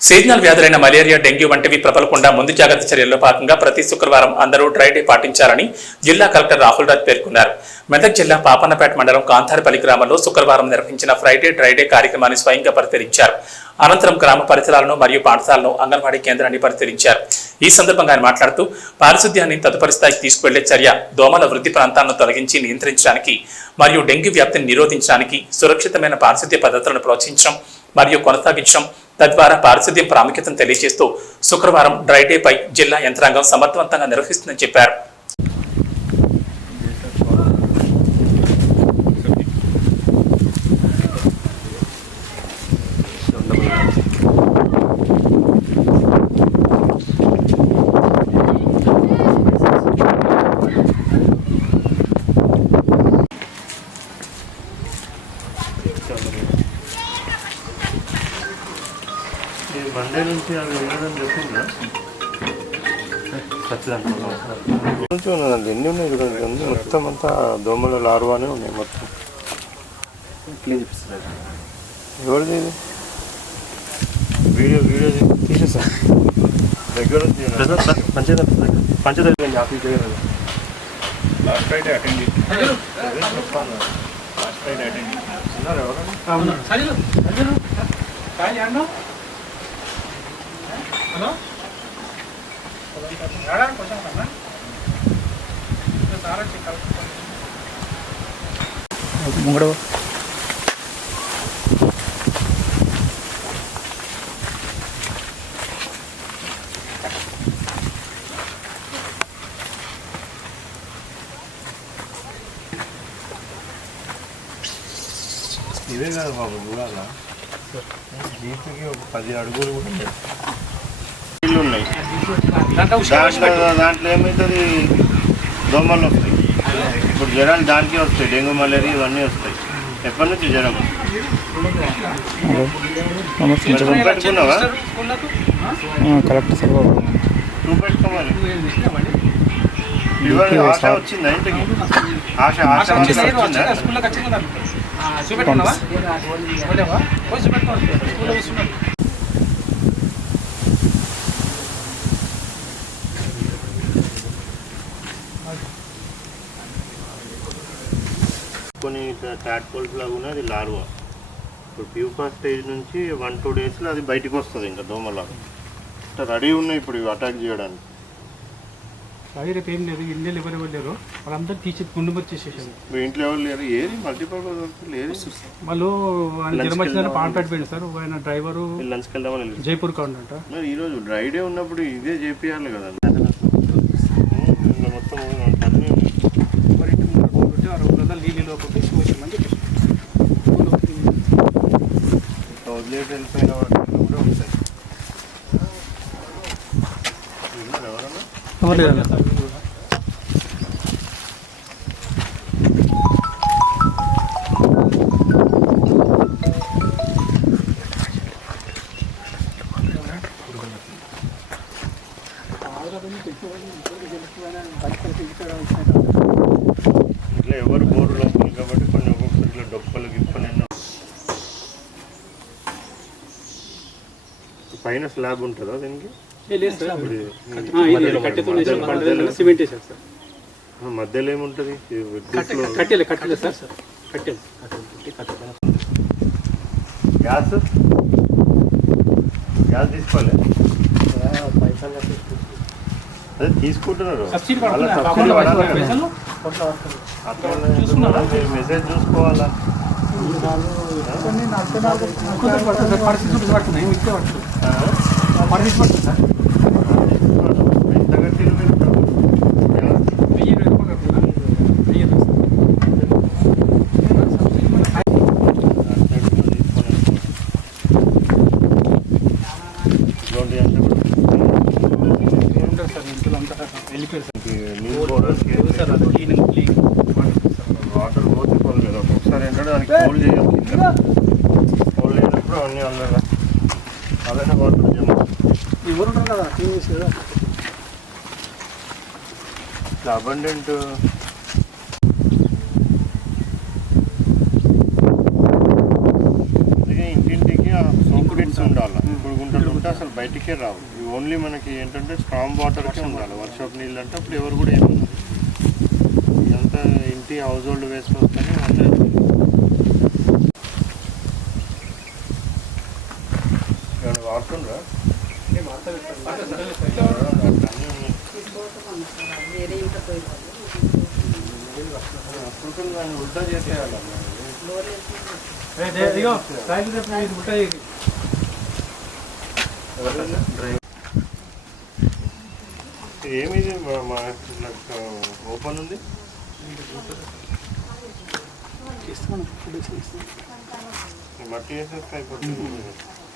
Seasonal వ్యాధులైన malaria dengue వంటివి ప్రబలకుండా ముందు జాగ్రత్త చర్యల్లో భాగంగా ప్రతి శుక్రవారం అందరూ డ్రై డే పాటించాలని జిల్లా కలెక్టర్ రాహుల్ రాజ్ పేర్కొన్నారు. మెదక్ జిల్లా పాపన్నపేట మండలం కాంతారపల్లి గ్రామంలో శుక్రవారం నిర్వహించిన ఫ్రైడే డ్రై డే కార్యక్రమాన్ని స్వయంగా పరిశీలించారు. అనంతరం గ్రామ పరిసరాలను మరియు పాఠశాలను అంగన్వాడీ కేంద్రాన్ని పరిశీలించారు. ఈ సందర్భంగా ఆయన మాట్లాడుతూ పారిశుద్ధ్యాన్ని తదుపరి స్థాయికి తీసుకువెళ్ళే చర్య దోమల వృద్ధి ప్రాంతాలను తొలగించి నియంత్రించడానికి మరియు డెంగ్యూ వ్యాప్తిని నిరోధించడానికి సురక్షితమైన పారిశుద్ధ్య పద్ధతులను ప్రోత్సహించడం మరియు కొనసాగించడం తద్వారా పారిశుద్ధ్యం ప్రాముఖ్యతను తెలియజేస్తూ శుక్రవారం డ్రైడేపై పై జిల్లా యంత్రాంగం సమర్థవంతంగా నిర్వహిస్తుందని చెప్పారు ఈ చెప్పిందా ఉన్నదండి ఎన్ని ఉన్నాయి చూడండి అన్ని మొత్తం అంతా దోమల లార్వానే ఉన్నాయి మొత్తం ఎవరిది ఇది వీడియో వీడియో తీసేసా దగ్గర నుంచి పంచదార పంచదార ఆఫీస్ దగ్గర లాస్ట్ ఫ్రైడే అటెండ్ చెప్పాను లాస్ట్ ఫ్రైడే అటెండ్ ఉన్నారు ఎవరు ముంగడు ఇవే కదా బాబు చూడాలా జీపుకి ఒక పది అడుగులు కూడా దాంట్లో దాంట్లో ఏమవుతుంది? దోమలు వస్తాయి. ఇప్పుడు జ్వరాలు దానికే వస్తాయి. డెంగ్యూ మలేరియా ఇవన్నీ వస్తాయి. ఎప్పటి నుంచి జ్వరం పెట్టుకున్నావా? Correct sir. బాబు నువ్వు పెట్టుకోవాలి ఇవాళ ఆశ వచ్చిందా ఇంటికి ఆశ ఆశ వచ్చిందా? కొన్ని లాగా ఉన్నాయి అది లార్వా. ఇప్పుడు ప్యూపా స్టేజ్ నుంచి వన్ టూ డేస్లో అది బయటికి వస్తుంది ఇంకా దోమలాగా. ఇట్లా రెడీ ఉన్నాయి ఇప్పుడు ఇవి అటాక్ చేయడానికి. సాయి రేపు ఏం లేదు ఇల్లు ఎవరు ఎవరు లేరు. వాళ్ళందరూ తీసి గుండు మరి చేసేసారు. మీ ఇంట్లో ఎవరు లేరు? ఏది? మల్టీపర్పస్ లేదు. వాళ్ళు ఆయన జ్వరం వచ్చిందని పాన్పేట పోయింది సార్. ఆయన డ్రైవరు లంచ్కి వెళ్దామని వెళ్ళి జైపూర్ కావాలంట మరి ఈరోజు డ్రై డే ఉన్నప్పుడు ఇదే చేపియాలి కదా మొత్తం అన్నీ మరి ఇంటి ముందు రోడ్డు ఉంటే ఆ రోడ్లలో నీళ్ళు లోపలికి పోసామని చెప్పేసి ఇంకా వదిలేసి వెళ్ళిపోయిన వాళ్ళు కూడా ఉంటాయి ఎవరన్నా పైన స్లాబ్ ఉంటుందా దీనికి? మధ్యలో ఏముంటుంది? కట్టెలే కట్టెలే సార్. కట్టెలు. గ్యాస్ గ్యాస్ తీసుకోలే. అదే తీసుకుంటున్నారు. మెసేజ్ చూసుకోవాలా? ఒక్కొక్కటి పడుతుంది సార్ పరిస్థితి ఏమి ఇచ్చే పడుతుంది? పరిస్థితి పడుతుంది సార్ ఎంత కట్టిరు మీరు డబ్బు? వెయ్యి ఇరవై రూపాయలు కడుతున్నా వెయ్యి ఇరవై లోన్ చేస్తే కూడా ఉంటారు సార్ ఇంట్లో అంతా వెళ్ళిపోయారు సార్ ఈ నీళ్ళు పోవడానికి సార్ అది క్లీన్ క్లీన్ వాటర్ పోతే పర్లేదు ఒక్కొక్కసారి ఏంటంటే దానికి హోల్ చేయాలి కింద హోల్ లేనప్పుడు అన్నీ అందరూ అదైనా వాటర్ జమ. ఎవరు ఉంటారు కదా క్లీన్ చేసి కదా? ఇట్లా అబండెంట్. ఇంటింటికి ఆ ఉండాలి. ఇప్పుడు గుంటలు ఉంటే అసలు బయటికే రావు. ఇవి ఓన్లీ మనకి ఏంటంటే స్ట్రాంగ్ వాటర్కే ఉండాలి. వర్షాప్ నీళ్ళు అంటే అప్పుడు ఎవరు కూడా ఏమన్నారు ఇదంతా ఇంటి హౌస్ హోల్డ్ వేస్ట్ వస్తేనే అంటే ఏమైనా వాడుతుండ్రా? ఉల్టా మా నాకు ఓపెన్ ఉంది మట్టి వేసేస్తే అయిపోతుంది.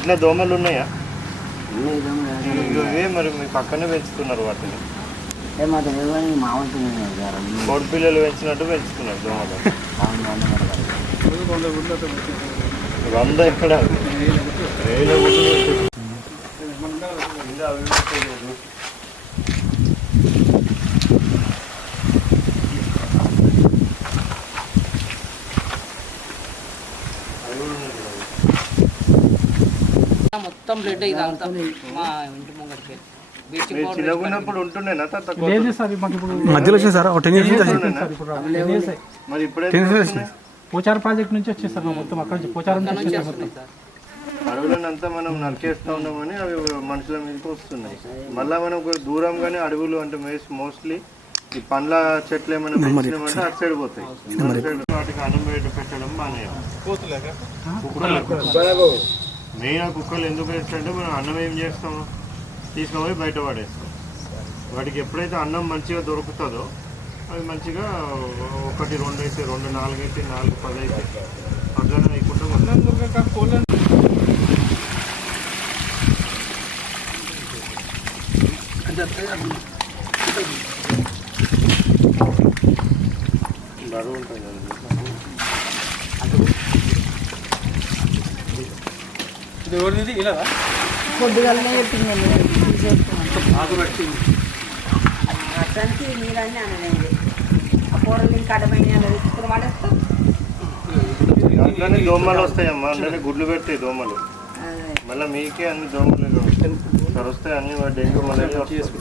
ఇంట్లో దోమలు ఉన్నాయా? ఇవే మరి మీ పక్కనే పెంచుతున్నారు వాటిని. కోడి పిల్లలు పెంచినట్టు పెంచుతున్నారు దోమలు. వంద ఎక్కడ గుడ్లు పెట్టు. కింద అవి పెట్టలేదు. అవి కూడా ఉన్నాయి కదా. మొత్తం బ్లడ్ ఇదంతా. మా ఇంటి ముంగడికి బ్లీచింగ్ మీరు పౌడర్ చిన్నగున్నప్పుడు ఉంటుండేనా తాత లేదు సార్ మాకు ఇప్పుడు మధ్యలో వచ్చింది సార్ ఒక టెన్ ఇయర్స్ నుంచి ఉంటుండేనా? సార్ ఇప్పుడు రావు. లేదు సార్. మరి ఇప్పుడే టెన్ ఇయర్స్ వస్తున్నాయి? పోచార ప్రాజెక్ట్ నుంచి వచ్చేసారు మా మొత్తం అక్కడ నుంచి పోచారం నుంచి మొత్తం. అడవులనంతా మనం నరికేస్తా ఉన్నామని అవి మనుషుల మీదకి వస్తున్నాయి. మళ్ళా మనం దూరంగానే అడవులు అంటే మోస్ట్లీ ఈ పండ్ల చెట్లు ఏమైనా పెంచినామంటే అటు సైడ్ పోతాయి. అటు సైడ్ వాటికి అన్నం పెట్టి పెట్టడం మానేయాలి మెయిన్ ఆ కుక్కలు ఎందుకు వేస్తాయంటే మనం అన్నం ఏం చేస్తాం తీసుకుపోయి బయట పడేస్తాం. వాటికి ఎప్పుడైతే అన్నం మంచిగా దొరుకుతుందో అవి మంచిగా ఒకటి రెండు అయితే రెండు నాలుగు అయితే నాలుగు పది అయితే అట్లనే అయిపోతే బరువు ఉంటుంది కదా ఇది ఎవరిది ఇలా? పొద్దుగలనే చెప్పిందండి అట్లాంటి మీరన్నీ అనలేదు ఆ కూరలు ఇంకా అడమైన తెచ్చుకుని వాడేస్తాం దాంట్లోనే దోమలు వస్తాయమ్మా. అందులోనే గుడ్లు పెడతాయి దోమలు. మళ్ళీ మీకే అన్ని దోమలు సార్ వస్తాయి అన్ని డెంగ్యూ మలేరియా వస్తాయి. అమ్మ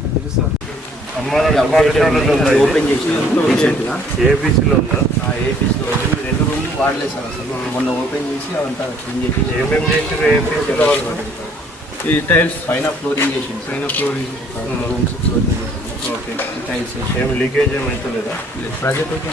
పాఠశాలలో ఉందా ఇది? ఓపెన్ చేసి రీసెంట్గా ఏబీసీలో ఉందా? ఆ ఏపీస్లో రెండు రూమ్లు వాడలేదు సార్ అసలు. మొన్న ఓపెన్ చేసి అవంతా క్లీన్ చేసి ఏమేమి చేసారు వాళ్ళు? ఈ టైల్స్. పైన ఫ్లోరింగ్ చేసింది పైన flooring. Rooms flooring okay. Tiles ఏం లీకేజ్ ఏమైతే లేదా ప్రాజెక్ట్ ఓకే